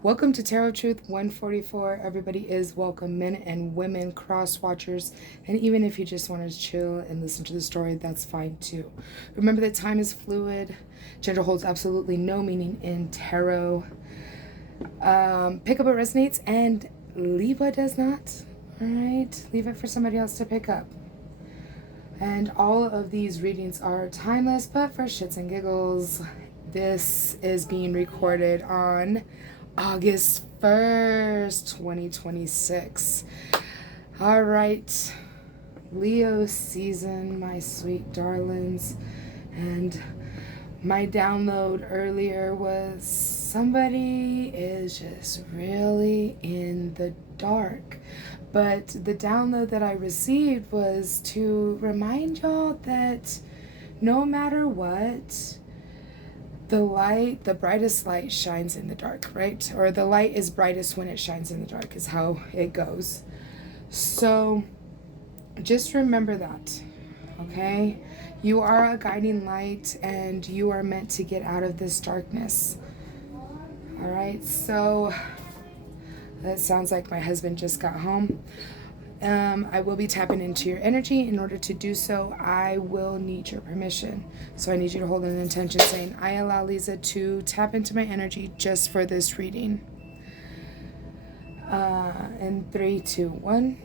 Welcome to Tarot Truth 144. Everybody is welcome, men and women, cross watchers, and even if you just want to chill and listen to the story, that's fine too. Remember that time is fluid. Gender holds absolutely no meaning in tarot. Pick up what resonates and leave what does not. All right, leave it for somebody else to pick up. And all of these readings are timeless, but for shits and giggles, this is being recorded on August 1st, 2026. All right, Leo season, my sweet darlings. And my download earlier was somebody is just really in the dark. But the download that I received was to remind y'all that no matter what, the light, the brightest light shines in the dark, right? Or the light is brightest when it shines in the dark is how it goes. So just remember that, okay? You are a guiding light and you are meant to get out of this darkness. All right, so that sounds like my husband just got home. I will be tapping into your energy. In order to do so, I will need your permission. So I need you to hold an intention saying, I allow Lisa to tap into my energy just for this reading. In 3, 2, 1.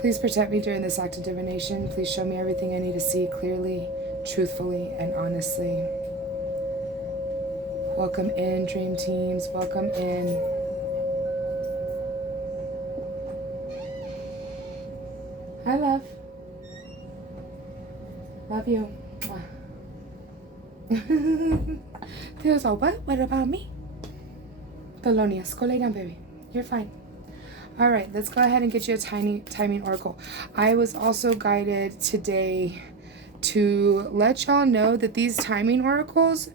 Please protect me during this act of divination. Please show me everything I need to see clearly, truthfully, and honestly. Welcome in, dream teams. Welcome in. Hi, love. Love you. They was all, what? What about me? Thelonious, go lay down, baby. You're fine. All right, let's go ahead and get you a tiny timing oracle. I was also guided today to let y'all know that these timing oracles,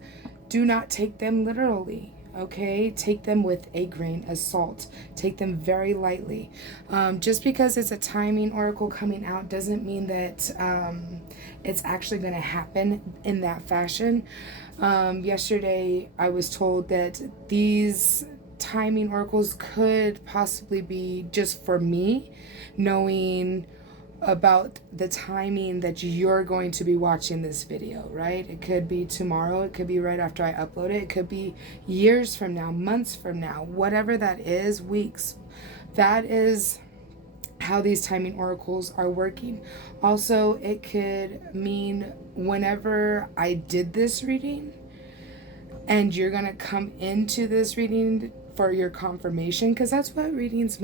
do not take them literally, okay? Take them with a grain of salt. Take them very lightly. Just because it's a timing oracle coming out doesn't mean that it's actually going to happen in that fashion. Yesterday, I was told that these timing oracles could possibly be just for me, knowing about the timing that you're going to be watching this video, right? It could be tomorrow, it could be right after I upload it, it could be years from now, months from now, whatever that is, weeks. That is how these timing oracles are working. Also, it could mean whenever I did this reading and you're gonna come into this reading for your confirmation, because that's what readings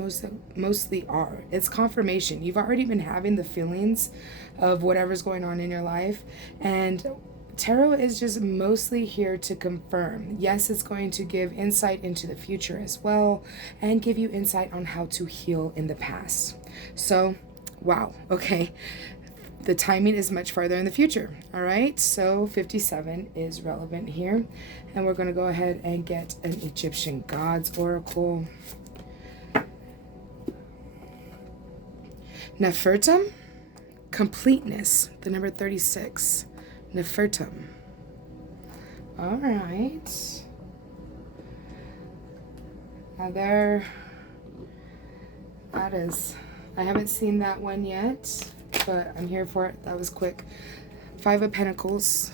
mostly are. It's confirmation. You've already been having the feelings of whatever's going on in your life, and tarot is just mostly here to confirm. Yes, it's going to give insight into the future as well, and give you insight on how to heal in the past. So, wow, okay. The timing is much farther in the future, all right? So 57 is relevant here. And we're going to go ahead and get an Egyptian Gods Oracle. Nefertum, Completeness, the number 36. Nefertum. All right. Now there, that is, I haven't seen that one yet, but I'm here for it. That was quick. 5 of Pentacles.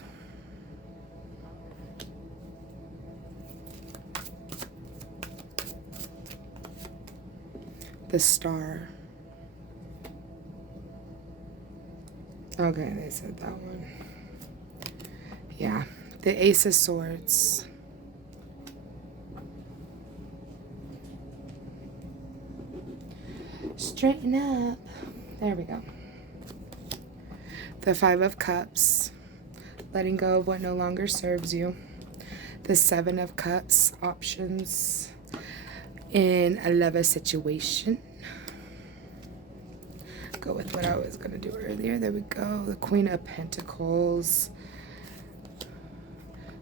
The Star. Okay, they said that one. Yeah. The Ace of Swords. Straighten up. There we go. The 5 of Cups. Letting go of what no longer serves you. The 7 of Cups. Options in a lover situation. Go with what I was going to do earlier. There we go. The Queen of Pentacles.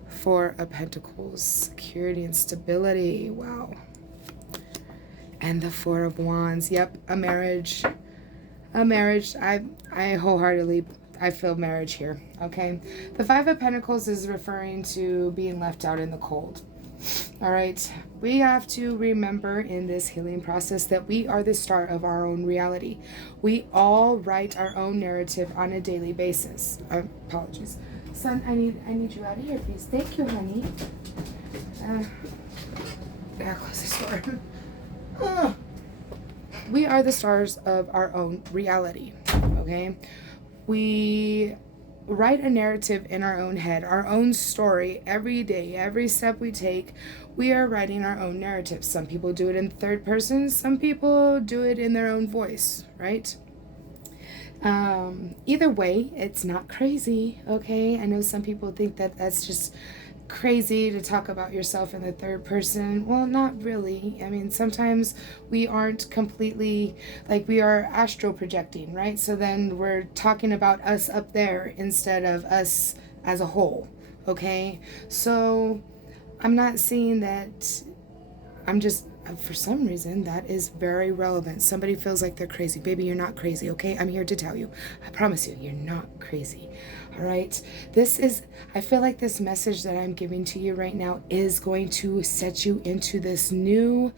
4 of Pentacles. Security and stability. Wow. And the 4 of Wands. Yep, a marriage. A marriage. I wholeheartedly I feel marriage here, okay? The Five of Pentacles is referring to being left out in the cold. All right, we have to remember in this healing process that we are the star of our own reality. We all write our own narrative on a daily basis. Apologies. Son, I need you out of here, please. Thank you, honey. Close this door. We are the stars of our own reality, okay? We write a narrative in our own head, our own story every day, every step we take. We are writing our own narrative. Some people do it in third person, some people do it in their own voice, right? Either way, it's not crazy, okay? I know some people think that that's just crazy to talk about yourself in the third person. Well, not really. I mean, sometimes we aren't completely, like, we are astral projecting, right? So then we're talking about us up there instead of us as a whole, okay? So I'm not saying that, I'm just, for some reason, that is very relevant. Somebody feels like they're crazy. Baby, you're not crazy, okay? I'm here to tell you. I promise you, you're not crazy. All right? I feel like this message that I'm giving to you right now is going to set you into this new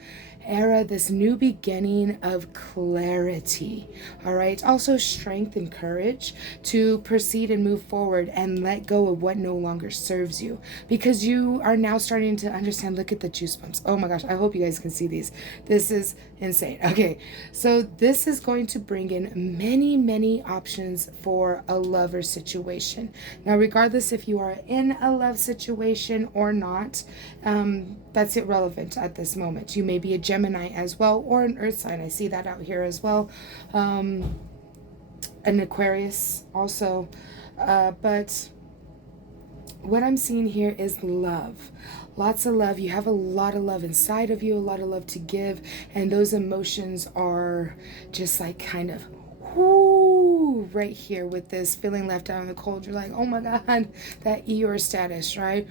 era, this new beginning of clarity. All right? Also strength and courage to proceed and move forward and let go of what no longer serves you, because you are now starting to understand. Look at the juice bumps. Oh my gosh, I hope you guys can see these. This is insane. Okay, so this is going to bring in many options for a lover situation. Now, regardless if you are in a love situation or not, that's irrelevant at this moment. You may be a Gemini as well, or an earth sign. I see that out here as well. An Aquarius also. But what I'm seeing here is love. Lots of love. You have a lot of love inside of you, a lot of love to give. And those emotions are just like kind of whoo, right here with this feeling left out in the cold. You're like, oh my God, that Eeyore status, right?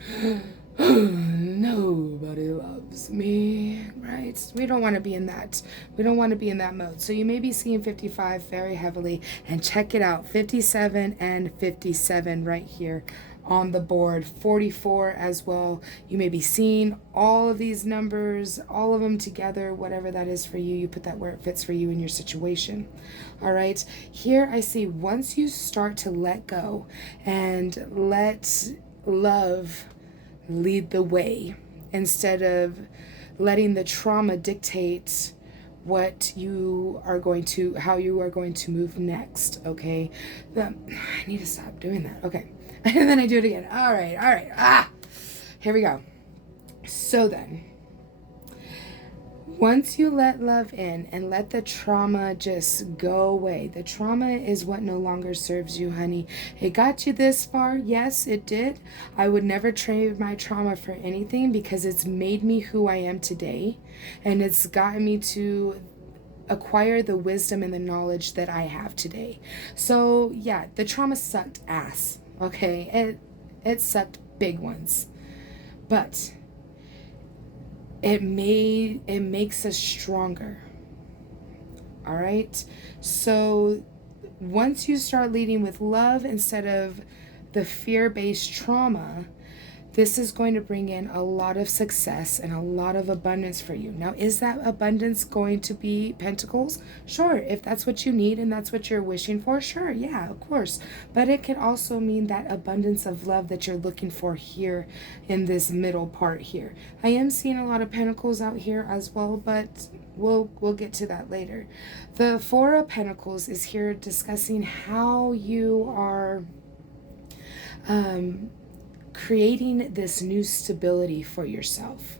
Nobody loves me, right? We don't want to be in that. We don't want to be in that mode. So you may be seeing 55 very heavily, and check it out, 57 and 57 right here on the board, 44 as well. You may be seeing all of these numbers, all of them together, whatever that is for you. You put that where it fits for you in your situation. All right, here I see once you start to let go and let love lead the way instead of letting the trauma dictate what you are going to, how you are going to move next, okay? I need to stop doing that, okay. And then I do it again. All right. Here we go. So then, once you let love in and let the trauma just go away, the trauma is what no longer serves you, honey. It got you this far. Yes, it did. I would never trade my trauma for anything because it's made me who I am today. And it's gotten me to acquire the wisdom and the knowledge that I have today. So yeah, the trauma sucked ass. Okay, it sucked big ones. But it makes us stronger. All right, so once you start leading with love instead of the fear-based trauma, this is going to bring in a lot of success and a lot of abundance for you. Now, is that abundance going to be pentacles? Sure, if that's what you need and that's what you're wishing for, sure, yeah, of course. But it can also mean that abundance of love that you're looking for here in this middle part here. I am seeing a lot of pentacles out here as well, but we'll get to that later. The Four of Pentacles is here discussing how you are creating this new stability for yourself.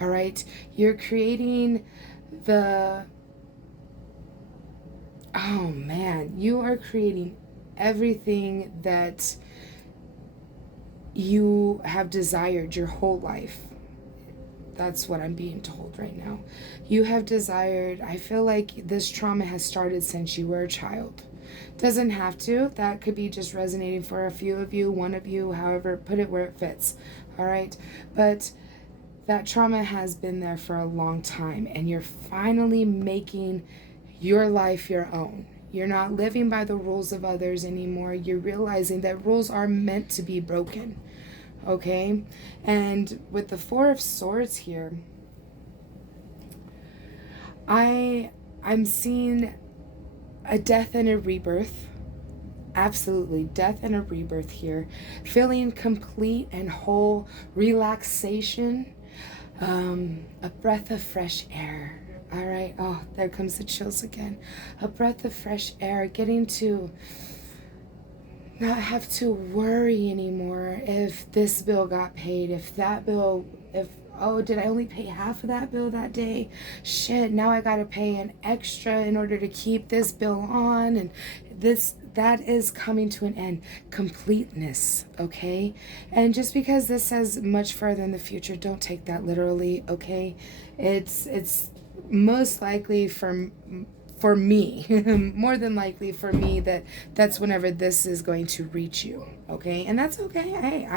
All right, you're creating you are creating everything that you have desired your whole life. That's what I'm being told right now. You have desired, I feel like this trauma has started since you were a child. Doesn't have to. That could be just resonating for a few of you, one of you, however, put it where it fits. All right. But that trauma has been there for a long time, and you're finally making your life your own. You're not living by the rules of others anymore. You're realizing that rules are meant to be broken. Okay? And with the Four of Swords here, I'm seeing a death and a rebirth. Absolutely, death and a rebirth here. Feeling complete and whole, relaxation, a breath of fresh air. All right. Oh, there comes the chills again. A breath of fresh air, getting to not have to worry anymore if this bill got paid, if that bill, if, oh, did I only pay half of that bill that day? Shit, now I gotta pay an extra in order to keep this bill on. And that is coming to an end. Completeness, okay? And just because this says much further in the future, don't take that literally, okay? It's most likely for me, more than likely for me, that's whenever this is going to reach you, okay? And that's okay. Hey,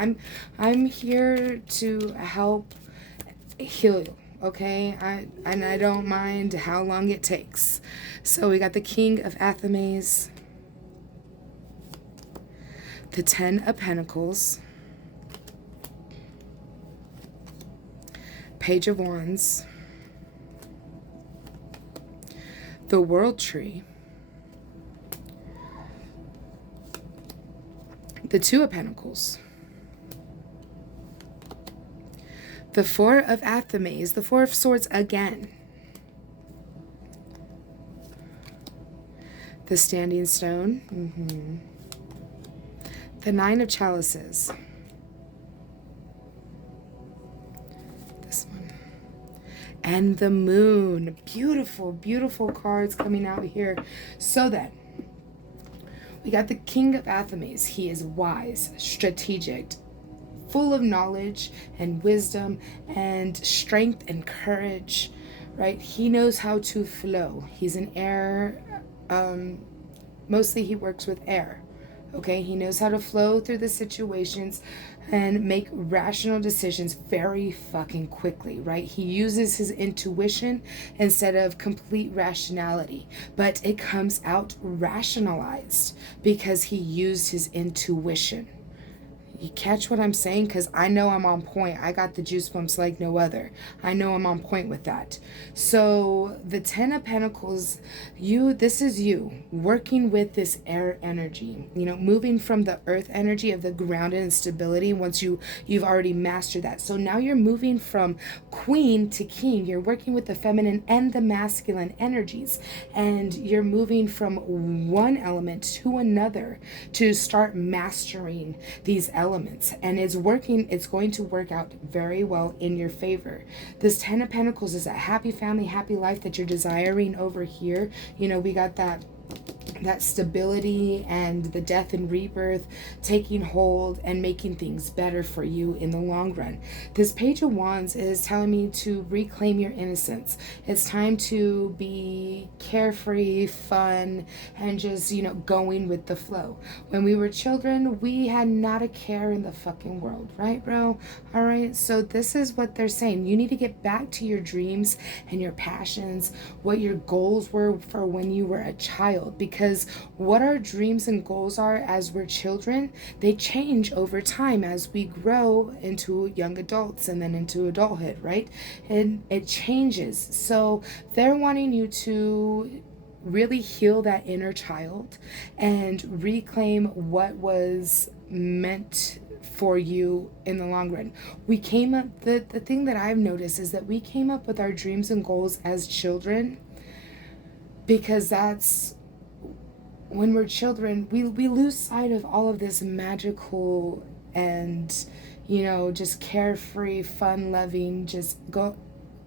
I'm here to help heal you, okay? I don't mind how long it takes. So we got the King of Athames, the Ten of Pentacles, Page of Wands, the World Tree, the Two of Pentacles, the Four of Athames, the Four of Swords again, the Standing Stone, the Nine of Chalices, this one, and the Moon. Beautiful, beautiful cards coming out here. So then, we got the King of Athames. He is wise, strategic, full of knowledge and wisdom and strength and courage, right? He knows how to flow. He's an air, mostly he works with air. Okay, he knows how to flow through the situations and make rational decisions very fucking quickly, right? He uses his intuition instead of complete rationality, but it comes out rationalized because he used his intuition. You catch what I'm saying? Because I know I'm on point. I got the juice bumps like no other. I know I'm on point with that. So the Ten of Pentacles, this is you working with this air energy, moving from the earth energy of the grounded and stability once you've already mastered that. So now you're moving from queen to king. You're working with the feminine and the masculine energies, and you're moving from one element to another to start mastering these elements. And it's going to work out very well in your favor. This Ten of Pentacles is a happy family, happy life that you're desiring over here. We got that stability and the death and rebirth taking hold and making things better for you in the long run. This Page of Wands is telling me to reclaim your innocence. It's time to be carefree, fun, and just, going with the flow. When we were children, we had not a care in the fucking world, right, bro? All right, so this is what they're saying. You need to get back to your dreams and your passions, what your goals were for when you were a child, because what our dreams and goals are as we're children, they change over time as we grow into young adults and then into adulthood, right? And it changes. So they're wanting you to really heal that inner child and reclaim what was meant for you in the long run. We came up, the thing that I've noticed is that we came up with our dreams and goals as children because that's when we're children, we lose sight of all of this magical and, just carefree, fun-loving, just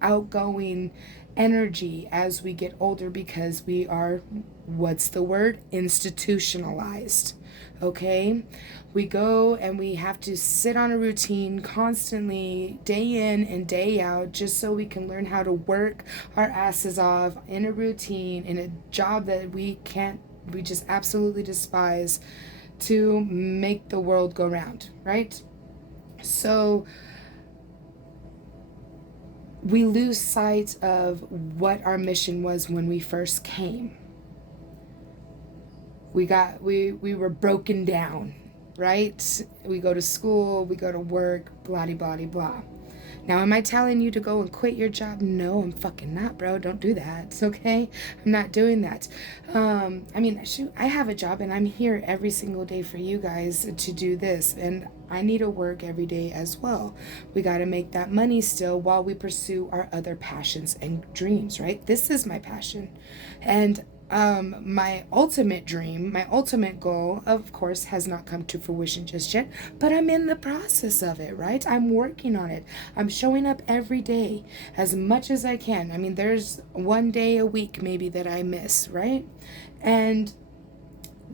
outgoing energy as we get older because we are, what's the word? Institutionalized. Okay? We go and we have to sit on a routine constantly, day in and day out, just so we can learn how to work our asses off in a routine, in a job that we just absolutely despise, to make the world go round, right? So we lose sight of what our mission was when we first came. we were broken down, right? We go to school, we go to work, blah blah blah blah. Now, am I telling you to go and quit your job? No, I'm fucking not, bro. Don't do that. Okay, I'm not doing that. I mean, shoot, I have a job and I'm here every single day for you guys to do this, and I need to work every day as well. We got to make that money still while we pursue our other passions and dreams, right? This is my passion, and my ultimate dream, my ultimate goal, of course, has not come to fruition just yet, but I'm in the process of it, right? I'm working on it. I'm showing up every day as much as I can. I mean, there's one day a week maybe that I miss, right? And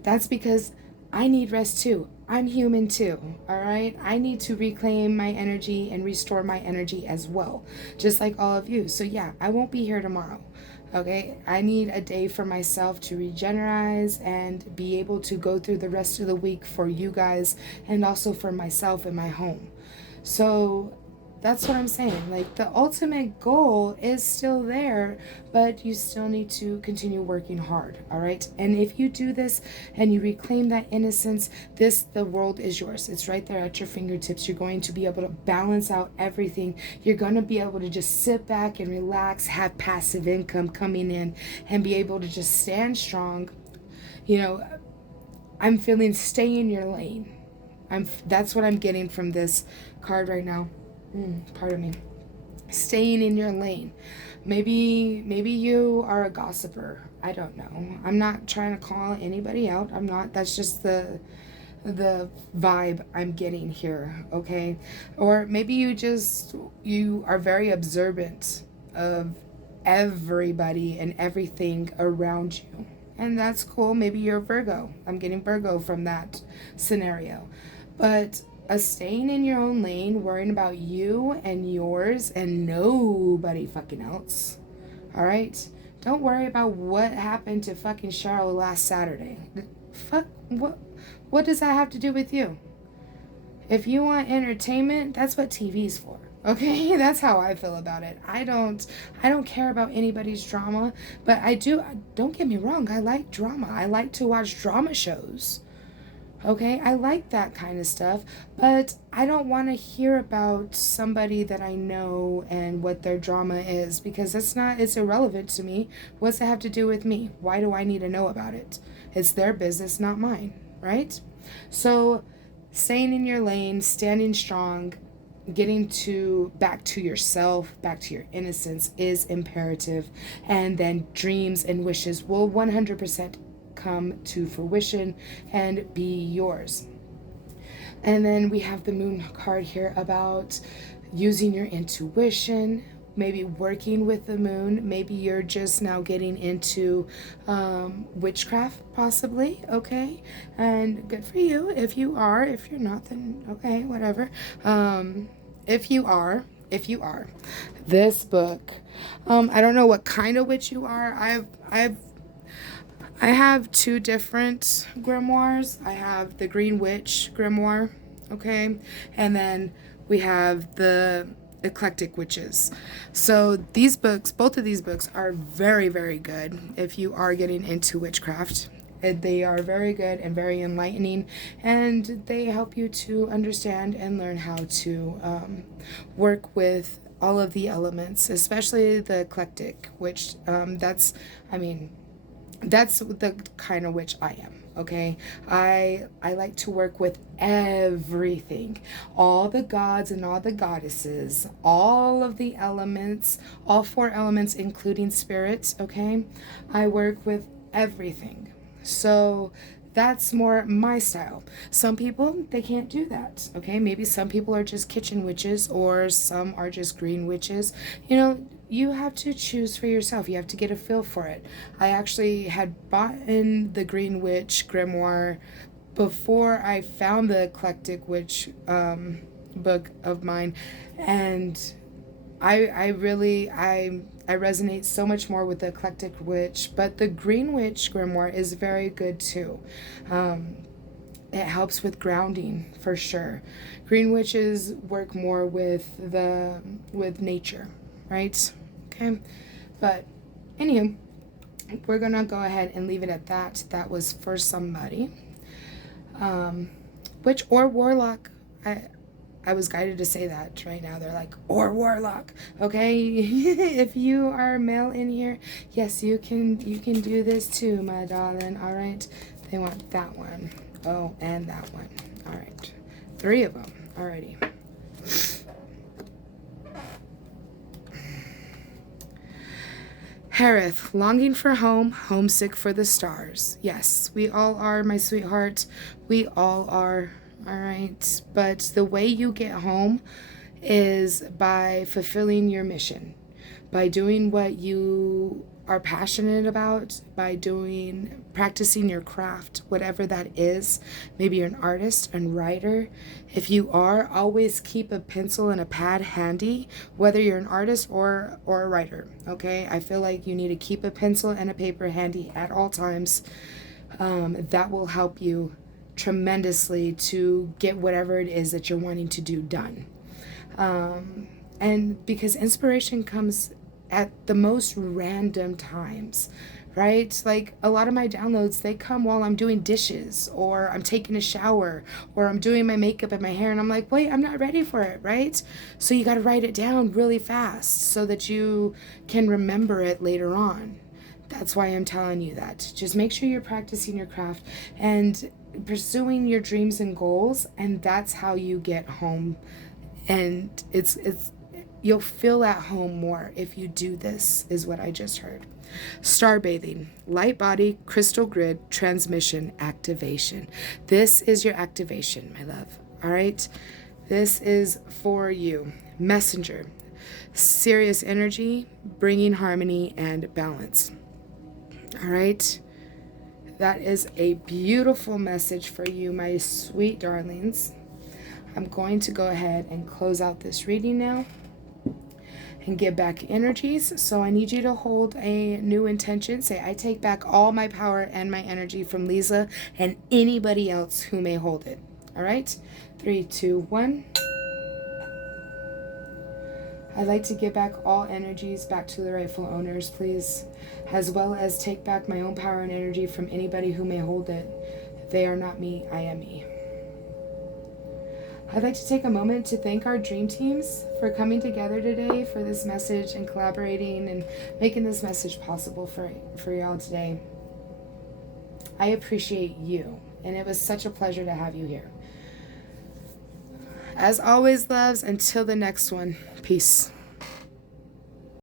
that's because I need rest too. I'm human too, all right? I need to reclaim my energy and restore my energy as well, just like all of you. So yeah, I won't be here tomorrow. Okay, I need a day for myself to regenerate and be able to go through the rest of the week for you guys and also for myself in my home. So that's what I'm saying. Like, the ultimate goal is still there, but you still need to continue working hard, all right? And if you do this and you reclaim that innocence, the world is yours. It's right there at your fingertips. You're going to be able to balance out everything. You're going to be able to just sit back and relax, have passive income coming in, and be able to just stand strong. You know, I'm feeling stay in your lane. That's what I'm getting from this card right now. Pardon me. Staying in your lane. Maybe you are a gossiper. I don't know. I'm not trying to call anybody out. I'm not. That's just the vibe I'm getting here, okay? Or maybe you are very observant of everybody and everything around you. And that's cool. Maybe you're a Virgo. I'm getting Virgo from that scenario. But staying in your own lane, worrying about you and yours and nobody fucking else. All right? Don't worry about what happened to fucking Cheryl last Saturday. Fuck, what does that have to do with you? If you want entertainment, that's what TV's for. Okay? That's how I feel about it. I don't care about anybody's drama, but don't get me wrong, I like drama. I like to watch drama shows. Okay, I like that kind of stuff, but I don't want to hear about somebody that I know and what their drama is, because it's irrelevant to me. What's it have to do with me? Why do I need to know about it? It's their business, not mine, right? So, staying in your lane, standing strong, getting back to yourself, back to your innocence is imperative, and then dreams and wishes will 100% come to fruition and be yours. And then we have the moon card here about using your intuition, maybe working with the moon. Maybe you're just now getting into witchcraft, possibly, okay? And good for you if you are. If you're not, then okay, whatever. If you are, this book, I don't know what kind of witch you are. I have two different grimoires. I have the Green Witch grimoire, okay? And then we have the Eclectic Witches. So these books, both of these books are very, very good if you are getting into witchcraft. They are very good and very enlightening, and they help you to understand and learn how to work with all of the elements, especially the eclectic, which that's the kind of witch I am, okay? I like to work with everything, all the gods and all the goddesses, all of the elements, all four elements, including spirits, okay? I work with everything. So that's more my style. Some people, they can't do that, okay? Maybe some people are just kitchen witches, or some are just green witches. You know, you have to choose for yourself. You have to get a feel for it. I actually had bought in the Green Witch grimoire before I found the Eclectic Witch book of mine, and I resonate so much more with the Eclectic Witch, but the Green Witch grimoire is very good too. It helps with grounding for sure. Green witches work more with nature, right? Okay, but anywho, we're going to go ahead and leave it at that. That was for somebody. Or warlock. I was guided to say that right now. They're like, or warlock. Okay. If you are male in here, yes, you can do this too, my darling. All right. They want that one. Oh, and that one. All right. 3 of them. Alrighty. Harith, longing for home, homesick for the stars. Yes, we all are, my sweetheart. We all are. All right. But the way you get home is by fulfilling your mission, by doing what you are passionate about, by practicing your craft, whatever that is. Maybe you're an artist and writer. If you are, always keep a pencil and a pad handy, whether you're an artist or a writer. Okay, I feel like you need to keep a pencil and a paper handy at all times. That will help you tremendously to get whatever it is that you're wanting to do done. And because inspiration comes at the most random times, right? Like a lot of my downloads, they come while I'm doing dishes, or I'm taking a shower, or I'm doing my makeup and my hair, and I'm like, wait, I'm not ready for it, right? So you got to write it down really fast so that you can remember it later on. That's why I'm telling you that. Just make sure you're practicing your craft and pursuing your dreams and goals, and that's how you get home. And it's you'll feel at home more if you do this, is what I just heard. Star bathing, light body, crystal grid, transmission, activation. This is your activation, my love. All right. This is for you. Messenger, serious energy, bringing harmony and balance. All right. That is a beautiful message for you, my sweet darlings. I'm going to go ahead and close out this reading now and give back energies. So I need you to hold a new intention. Say, I take back all my power and my energy from Lisa and anybody else who may hold it. All right? 3, 2, 1. I'd like to give back all energies back to the rightful owners, please, as well as take back my own power and energy from anybody who may hold it. They are not me, I am me. I'd like to take a moment to thank our dream teams for coming together today for this message and collaborating and making this message possible for y'all today. I appreciate you, and it was such a pleasure to have you here. As always, loves, until the next one, peace.